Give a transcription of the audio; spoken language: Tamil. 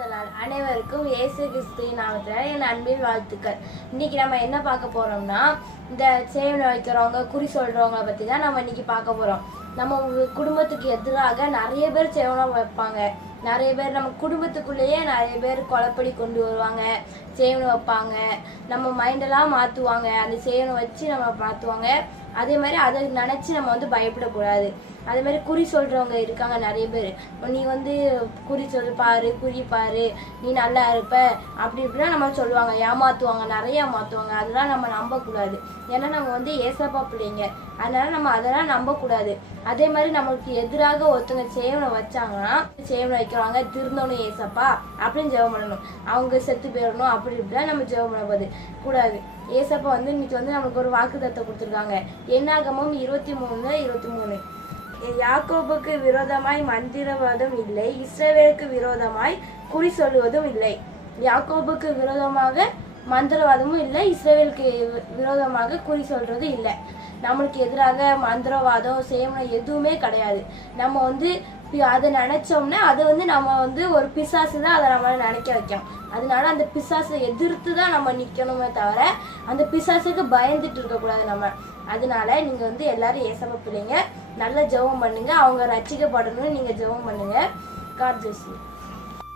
அனைவருக்கும் இயேசு கிறிஸ்துவின் நாமத்தில் என் அன்பின் வாழ்த்துக்கள். இன்னைக்கு நம்ம என்ன பார்க்க போறோம்னா, இந்த சேவனை வைக்கிறவங்க குறி சொல்றவங்களை பத்தி தான் நம்ம இன்னைக்கு பார்க்க போறோம். நம்ம குடும்பத்துக்கு எதிராக நிறைய பேர் சேவனம் வைப்பாங்க. நிறைய பேர் நம்ம குடும்பத்துக்குள்ளேயே நிறைய பேர் கொலைப்படி கொண்டு வருவாங்க, சேவனை வைப்பாங்க, நம்ம மைண்டெல்லாம் மாற்றுவாங்க, அந்த சேவனை வச்சு நம்ம மாற்றுவாங்க. அதே மாதிரி அதை நினச்சி நம்ம பயப்படக்கூடாது. அதே மாதிரி குறி சொல்கிறவங்க இருக்காங்க நிறைய பேர். நீ குறி சொல்லு பாரு, குறி பாரு, நீ நல்லா இருப்ப அப்படி இப்படிலாம் நம்ம சொல்லுவாங்க, ஏமாற்றுவாங்க, நிறைய ஏமாற்றுவாங்க. அதெல்லாம் நம்ம நம்பக்கூடாது. ஏன்னா நம்ம ஏசப்பா பிள்ளைங்க, அதனால நம்ம அதெல்லாம் நம்பக்கூடாது. அதே மாதிரி நம்மளுக்கு எதிராக ஒருத்தவங்க சேவனை வச்சாங்கன்னா, சேவனை வைக்கிறவங்க திருந்தணும் ஏசப்பா அப்படின்னு ஜெபம் பண்ணணும். அவங்க செத்து போயிடணும் அப்படி இப்படிலாம் நம்ம ஜெபம் பண்ண கூடாது. ஏசப்பா இன்னைக்கு நம்மளுக்கு ஒரு வாக்குத்தத்தம் கொடுத்துருக்காங்க. என்னாகமம் 23:23. யாக்கோபுக்கு விரோதமாய் மந்திரவாதம் இல்லை, இஸ்ரவேலுக்கு விரோதமாய் குறி சொல்லுவதும் இல்லை. யாக்கோபுக்கு விரோதமாக மந்திரவாதமும் இல்லை, இஸ்ரவேலுக்கு விரோதமாக குறி சொல்றது இல்லை. நம்மளுக்கு எதிராக மந்திரவாதம் சேவனை எதுவுமே கிடையாது. நம்ம அதை நினைச்சோம்னா அதை நம்ம ஒரு பிசாசு தான் அதை நம்மளை நினைக்க வைக்கும். அதனால அந்த பிசாசை எதிர்த்து தான் நம்ம நிற்கணுமே தவிர அந்த பிசாசுக்கு பயந்துட்டு இருக்கக்கூடாது நம்ம. அதனால நீங்க எல்லாரும் ஏசப்பா பிள்ளைங்க நல்லா ஜெபம் பண்ணுங்க. அவங்க ரட்சிக்கப்படணும்னு நீங்க ஜெபம் பண்ணுங்க. God bless you.